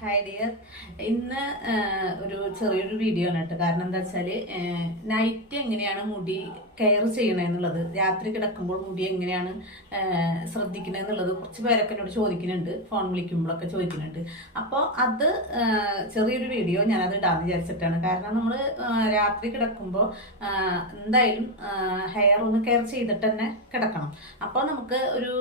Hi dear ഇന്ന് ഒരു ചെറിയൊരു വീഡിയോ ആണ് കേട്ടോ. കാരണം എന്താ വെച്ചാൽ നൈറ്റ് എങ്ങനെയാണ് മുടി കെയർ ചെയ്യണേ എന്നുള്ളത്. രാത്രി കിടക്കുമ്പോൾ മുടി എങ്ങനെയാണ് ശ്രദ്ധിക്കണേ എന്നുള്ളത് കുറച്ച് പേരൊക്കെ എന്നോട് ചോദിക്കുന്നുണ്ട്. ഫോൺ വിളിക്കുമ്പോഴൊക്കെ ചോദിക്കുന്നുണ്ട്. അപ്പോൾ അത് ചെറിയൊരു വീഡിയോ ഞാനത് ഇടാന്ന് വിചാരിച്ചിട്ടാണ്. കാരണം നമ്മൾ രാത്രി കിടക്കുമ്പോൾ എന്തായാലും ഹെയർ ഒന്ന് കെയർ ചെയ്തിട്ട് തന്നെ കിടക്കണം. അപ്പോൾ നമുക്ക് ഒരു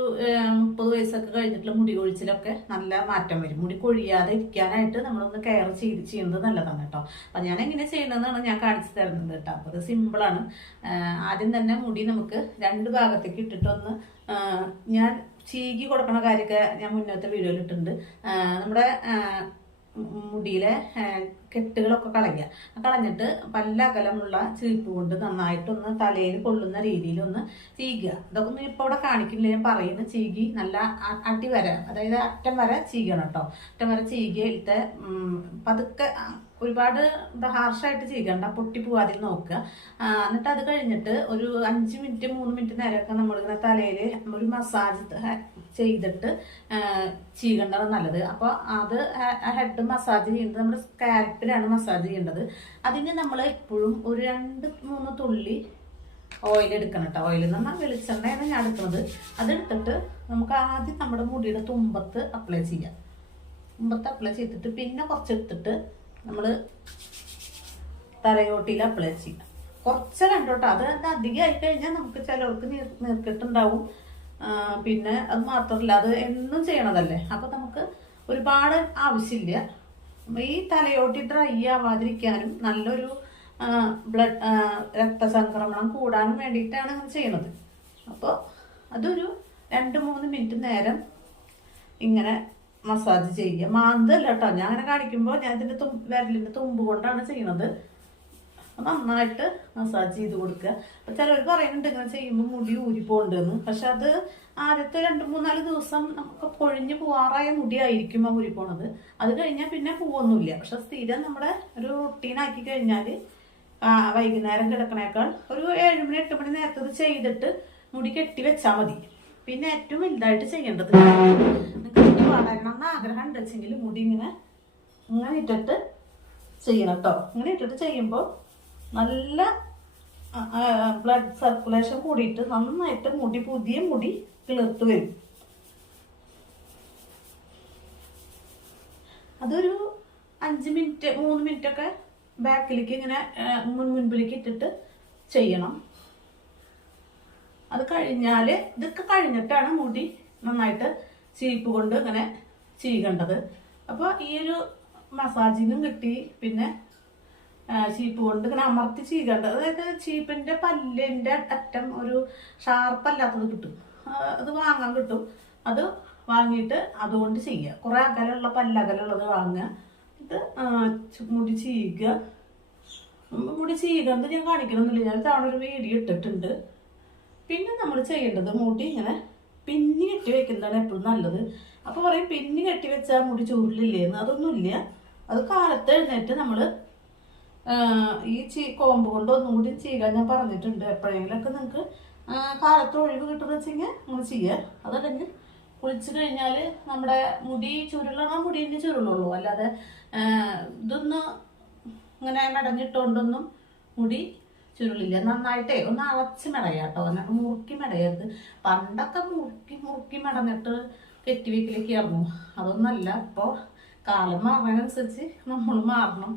മുപ്പത് വയസ്സൊക്കെ കഴിഞ്ഞിട്ടുള്ള മുടി കൊഴിച്ചിലൊക്കെ നല്ല മാറ്റം വരും. മുടി കൊഴിയാതെ ഇരിക്കാനായിട്ട് നമ്മളൊന്ന് കെയർ ചെയ്ത് ചെയ്യുന്നത് നല്ലതാണ് കേട്ടോ. അപ്പം ഞാൻ എങ്ങനെ ചെയ്യണമെന്നാണ് ഞാൻ കാണിച്ചു തരുന്നത് കേട്ടോ. അപ്പോൾ അത് സിമ്പിളാണ് ആദ്യം തന്നെ മുടി നമുക്ക് രണ്ട് ഭാഗത്തേക്ക് ഇട്ടിട്ടൊന്ന് ഞാൻ ചീകി കൊടുക്കണ കാര്യമൊക്കെ ഞാൻ മുന്നത്തെ വീഡിയോയിൽ ഇട്ടിട്ടുണ്ട്. നമ്മുടെ മുടിയിലെ കെട്ടുകളൊക്കെ കളയുക. കളഞ്ഞിട്ട് പല്ല അകലമുള്ള ചീപ്പ് കൊണ്ട് നന്നായിട്ടൊന്ന് തലയിൽ കൊള്ളുന്ന രീതിയിൽ ഒന്ന് ചീകുക. ഇതൊക്കെ ഇപ്പോൾ ഇവിടെ കാണിക്കില്ല ഞാൻ പറയുന്ന ചീകി നല്ല അടി വര അതായത് അറ്റം വരെ ചീകണം കേട്ടോ. അറ്റം വരെ ചീകിയിട്ട് പതുക്കെ ഒരുപാട് ഹാർഷായിട്ട് ചെയ്യണ്ട പൊട്ടി പോവാതെ നോക്കുക. എന്നിട്ട് അത് കഴിഞ്ഞിട്ട് ഒരു അഞ്ച് മിനിറ്റ് മൂന്ന് മിനിറ്റ് നേരമൊക്കെ നമ്മളിങ്ങനെ തലയിൽ ഒരു മസാജ് ചെയ്തിട്ട് ചെയ്യേണ്ടത് നല്ലത്. അപ്പോൾ അത് ഹെഡ് മസാജ് ചെയ്യുന്നത് നമ്മുടെ സ്കാൽപ്പിലാണ് മസാജ് ചെയ്യേണ്ടത്. അതിന് നമ്മൾ എപ്പോഴും ഒരു രണ്ട് മൂന്ന് തുള്ളി ഓയിൽ എടുക്കണം കേട്ടോ ഓയിൽ പറഞ്ഞാൽ വെളിച്ചെണ്ണയാണ് ഞാൻ എടുക്കുന്നത്. അതെടുത്തിട്ട് നമുക്ക് ആദ്യം നമ്മുടെ മുടിയുടെ തുമ്പത്ത് അപ്ലൈ ചെയ്യാം. തുമ്പത്ത് അപ്ലൈ ചെയ്തിട്ട് പിന്നെ കുറച്ചെടുത്തിട്ട് നമ്മൾ തലയോട്ടിയിൽ അപ്ലൈ ചെയ്യാം. കുറച്ച് കണ്ടോട്ടോ അത് അധികമായി കഴിഞ്ഞാൽ നമുക്ക് ചിലർക്ക് നീർ നീർക്കെട്ടുണ്ടാവും. പിന്നെ അത് മാത്രമല്ല അത് എന്നും ചെയ്യണതല്ലേ? അപ്പൊ നമുക്ക് ഒരുപാട് ആവശ്യമില്ല. ഈ തലയോട്ടി ഡ്രൈ ആവാതിരിക്കാനും നല്ലൊരു ബ്ലഡ് രക്തസംക്രമണം കൂടാനും വേണ്ടിയിട്ടാണ് ഇങ്ങനെ ചെയ്യുന്നത് അപ്പോൾ അതൊരു രണ്ട് മൂന്ന് മിനിറ്റ് നേരം ഇങ്ങനെ മസാജ് ചെയ്യുക. മാന്തല്ല കേട്ടോ. ഞാൻ അങ്ങനെ കാണിക്കുമ്പോൾ ഞാൻ ഇതിന്റെ തുമ്പ് വിരലിന്റെ തുമ്പ് കൊണ്ടാണ് ചെയ്യണത് നന്നായിട്ട് മസാജ് ചെയ്ത് കൊടുക്കുക. അപ്പൊ ചിലർ പറയുന്നുണ്ട് ഇങ്ങനെ ചെയ്യുമ്പോൾ മുടി ഊരിപ്പോണ്ടെന്ന്. പക്ഷെ അത് ആദ്യത്തെ രണ്ട് മൂന്നാൽ ദിവസം നമുക്ക് പൊഴിഞ്ഞു പോവാറായ മുടി ആയിരിക്കും ആ ഊരിപ്പോണത്. അത് കഴിഞ്ഞാൽ പിന്നെ പോവൊന്നുമില്ല. പക്ഷെ സ്ഥിരം നമ്മുടെ ഒരു റൊട്ടീനാക്കി കഴിഞ്ഞാൽ വൈകുന്നേരം കിടക്കണേക്കാൾ ഒരു ഏഴ് മണി എട്ട് മണി നേരത്തെ ചെയ്തിട്ട് മുടി കെട്ടി വെച്ചാൽ മതി. പിന്നെ ഏറ്റവും വലുതായിട്ട് ചെയ്യേണ്ടത് നിങ്ങൾക്ക് വളരണം എന്ന് ആഗ്രഹം ഉണ്ടെച്ചെങ്കിൽ മുടി ഇങ്ങനെ ഇങ്ങനെ ഇട്ടിട്ട് ചെയ്യണം കേട്ടോ ഇങ്ങനെ ഇട്ടിട്ട് ചെയ്യുമ്പോൾ നല്ല ബ്ലഡ് സർക്കുലേഷൻ കൂടിയിട്ട് നന്നായിട്ട് മുടി പുതിയ മുടി കിളിർത്ത് വരും. അതൊരു അഞ്ച് മിനിറ്റ് മൂന്ന് മിനിറ്റ് ഒക്കെ ബാക്കിലേക്ക് ഇങ്ങനെ മുൻ മുൻപിലേക്ക് ഇട്ടിട്ട് ചെയ്യണം. അത് കഴിഞ്ഞാൽ ഇതൊക്കെ കഴിഞ്ഞിട്ടാണ് മുടി നന്നായിട്ട് ചീപ്പ് കൊണ്ട് ഇങ്ങനെ ചെയ്യേണ്ടത് അപ്പോൾ ഈ ഒരു മസാജിനും കിട്ടി. പിന്നെ ചീപ്പ് കൊണ്ട് ഇങ്ങനെ അമർത്തി ചീകേണ്ടത് അതായത് ചീപ്പിന്റെ പല്ലിന്റെ അറ്റം ഒരു ഷാർപ്പല്ലാത്തത് കിട്ടും. അത് വാങ്ങാൻ കിട്ടും. അത് വാങ്ങിയിട്ട് അതുകൊണ്ട് ചെയ്യുക. കുറെ അകലുള്ള പല്ലകലുള്ളത് വാങ്ങുക. ഇത് മുടി ചെയ്യുക മുടി ചെയ്യുക ഞാൻ കാണിക്കണമെന്നില്ല ഞാൻ തവണ ഒരു വീഡിയോ ഇട്ടിട്ടുണ്ട്. പിന്നെ നമ്മൾ ചെയ്യേണ്ടത് മുടി ഇങ്ങനെ പിന്നി കെട്ടി വെക്കുന്നതാണ് എപ്പോഴും നല്ലത്. അപ്പോൾ പറയും പിന്നി കെട്ടി വെച്ചാൽ മുടി ചൂരിലില്ലേന്ന് അതൊന്നുമില്ല. അത് കാലത്ത് എഴുന്നേറ്റ് നമ്മൾ ഈ ചീ കോമ്പ് കൊണ്ട് ഒന്നുകൂടി ചെയ്യാൻ ഞാൻ പറഞ്ഞിട്ടുണ്ട്. എപ്പോഴെങ്കിലൊക്കെ നിങ്ങൾക്ക് കാലത്ത് ഒഴിവ് കിട്ടുന്ന വെച്ചെങ്കിൽ അങ്ങനെ ചെയ്യുക അതല്ലെങ്കിൽ കുളിച്ച് കഴിഞ്ഞാൽ നമ്മുടെ മുടി ചുരുളണ തന്നെ ചുരുളുള്ളൂ. അല്ലാതെ ഇതൊന്ന് ഇങ്ങനെ മെടഞ്ഞിട്ടുകൊണ്ടൊന്നും മുടി ചുരുളില്ല. നന്നായിട്ടേ ഒന്ന് അളച്ച് മെടയാ കേട്ടോ എന്നിട്ട് മുറുക്കി മെടയരുത്. പണ്ടൊക്കെ മുറുക്കി മുറുക്കി മെടഞ്ഞിട്ട് കെറ്റിവെക്കിലേക്ക് ഇറങ്ങും അതൊന്നല്ല. ഇപ്പോൾ കാലം മാറുന്നതിനനുസരിച്ച് നമ്മൾ മാറണം.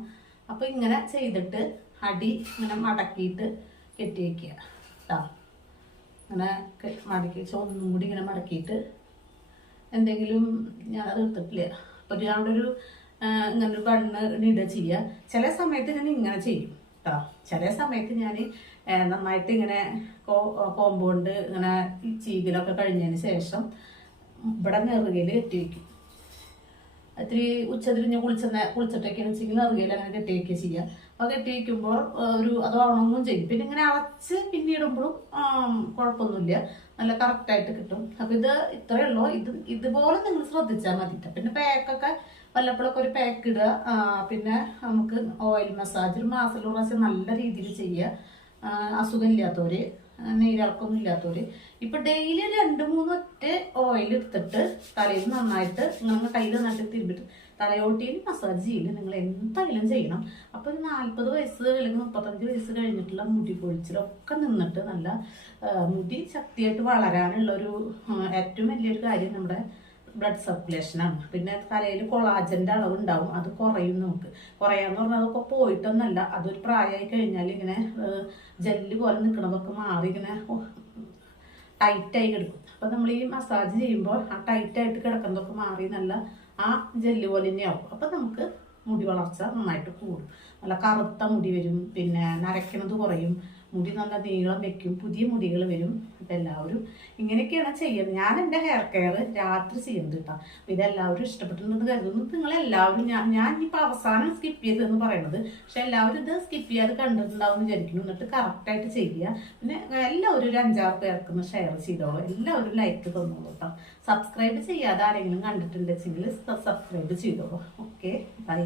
അപ്പോൾ ഇങ്ങനെ ചെയ്തിട്ട് അടി ഇങ്ങനെ മടക്കിയിട്ട് കെട്ടി വെക്കുക കേട്ടോ ഇങ്ങനെ മടക്കി മടക്കി ഒന്നും കൂടി ഇങ്ങനെ മടക്കിയിട്ട് എന്തെങ്കിലും ഞാനത് എടുത്തിട്ടില്ല. അപ്പോൾ ഞാൻ ഒരു ഇങ്ങനൊരു ഇങ്ങനെ ബണ്ണ് ഇടുക ചെയ്യുക ചില സമയത്ത് ഞാൻ ഇങ്ങനെ ചെയ്യും. കേട്ടോ ചില സമയത്ത് ഞാൻ നന്നായിട്ട് ഇങ്ങനെ കോമ്പൗണ്ട് ഇങ്ങനെ ചീകലൊക്കെ കഴിഞ്ഞതിന് ശേഷം ഇവിടെ നെറുകയിൽ കെട്ടി വെക്കും ഇത്തിരി ഉച്ചതിരിഞ്ഞ് കുളിച്ച കുളിച്ചിട്ടൊക്കെയാണ് വെച്ചെങ്കിൽ നെറുകയിൽ അങ്ങനെ കെട്ടിയൊക്കെ ചെയ്യാം. അപ്പോൾ കെട്ടി വയ്ക്കുമ്പോൾ ഒരു അത് ഉണങ്ങും ചെയ്യും. പിന്നെ ഇങ്ങനെ അടച്ച് പിന്നീടുമ്പോഴും കുഴപ്പമൊന്നുമില്ല. നല്ല കറക്റ്റായിട്ട് കിട്ടും. അപ്പോൾ ഇത് ഇത്രയേ ഉള്ളൂ. ഇത് ഇതുപോലെ നിങ്ങൾ ശ്രദ്ധിച്ചാൽ മതി. പിന്നെ പാക്കൊക്കെ വല്ലപ്പോഴൊക്കെ ഒരു പാക്ക് ഇടുക. പിന്നെ നമുക്ക് ഓയിൽ മസാജ് ഒരു മാസത്തിൽ പ്രാവശ്യം നല്ല രീതിയിൽ ചെയ്യുക. ആ, നീരിറക്കൊന്നും ഇല്ലാത്തവര്. ഇപ്പൊ ഡെയിലി രണ്ട് മൂന്ന് ഒറ്റ ഓയിൽ എടുത്തിട്ട് തലയിൽ നന്നായിട്ട് നിങ്ങൾ കയ്യിൽ നന്നായിട്ട് തിരുമ്പിട്ട് തലയോട്ടിയിൽ മസാജ് ചെയ്യില്ല നിങ്ങൾ എന്തായാലും ചെയ്യണം. അപ്പോൾ ഒരു നാൽപ്പത് വയസ്സ് അല്ലെങ്കിൽ മുപ്പത്തഞ്ച് വയസ്സ് കഴിഞ്ഞിട്ടുള്ള മുടി പൊഴിച്ചിലൊക്കെ നിന്നിട്ട് നല്ല മുടി ശക്തിയായിട്ട് വളരാനുള്ള ഒരു ഏറ്റവും വലിയൊരു കാര്യം നമ്മുടെ ബ്ലഡ് സർക്കുലേഷനാണ് പിന്നെ തലയിൽ കൊളാജന്റെ അളവ് ഉണ്ടാവും അത് കുറയും നമുക്ക്. കുറയാന്ന് പറഞ്ഞാൽ അതൊക്കെ പോയിട്ടൊന്നല്ല. അതൊരു പ്രായമായി കഴിഞ്ഞാൽ ഇങ്ങനെ ജെല്ല് പോലെ നിൽക്കണതൊക്കെ മാറി ഇങ്ങനെ ടൈറ്റായി കിടക്കും. അപ്പം നമ്മൾ ഈ മസാജ് ചെയ്യുമ്പോൾ ആ ടൈറ്റായിട്ട് കിടക്കുന്നതൊക്കെ മാറി നല്ല ആ ജെല്ല് പോലെ തന്നെയാവും. അപ്പം നമുക്ക് മുടി വളർച്ച നന്നായിട്ട് കൂടും. നല്ല കറുത്ത മുടി വരും. പിന്നെ നരയ്ക്കണത് കുറയും. മുടി നല്ല നീളം വെക്കും പുതിയ മുടികൾ വരും. അപ്പം എല്ലാവരും ഇങ്ങനെയൊക്കെയാണ് ചെയ്യുന്നത്. ഞാൻ എന്റെ ഹെയർ കെയർ രാത്രി ചെയ്യുന്നത് കേട്ടോ. അപ്പം ഇതെല്ലാവരും ഇഷ്ടപ്പെട്ടിട്ടുണ്ടെന്ന് കരുതുന്നു. നിങ്ങളെല്ലാവരും ഞാൻ ഞാൻ ഇനിയിപ്പോൾ അവസാനം സ്കിപ്പ് ചെയ്തതെന്ന് പറയുന്നത് പക്ഷെ എല്ലാവരും ഇത് സ്കിപ്പ് ചെയ്യാതെ കണ്ടിട്ടുണ്ടാവും എന്ന് വിചാരിക്കുന്നു. എന്നിട്ട് കറക്റ്റായിട്ട് ചെയ്യുക. പിന്നെ എല്ലാവരും ഒരു അഞ്ചാറ് പേർക്കൊന്ന് ഷെയർ ചെയ്തോളൂ. എല്ലാവരും ലൈക്ക് തന്നോളൂ കേട്ടോ. സബ്സ്ക്രൈബ് ചെയ്യാതെ ആരെങ്കിലും കണ്ടിട്ടുണ്ടെങ്കിൽ സബ്സ്ക്രൈബ് ചെയ്തോളൂ. Okay bye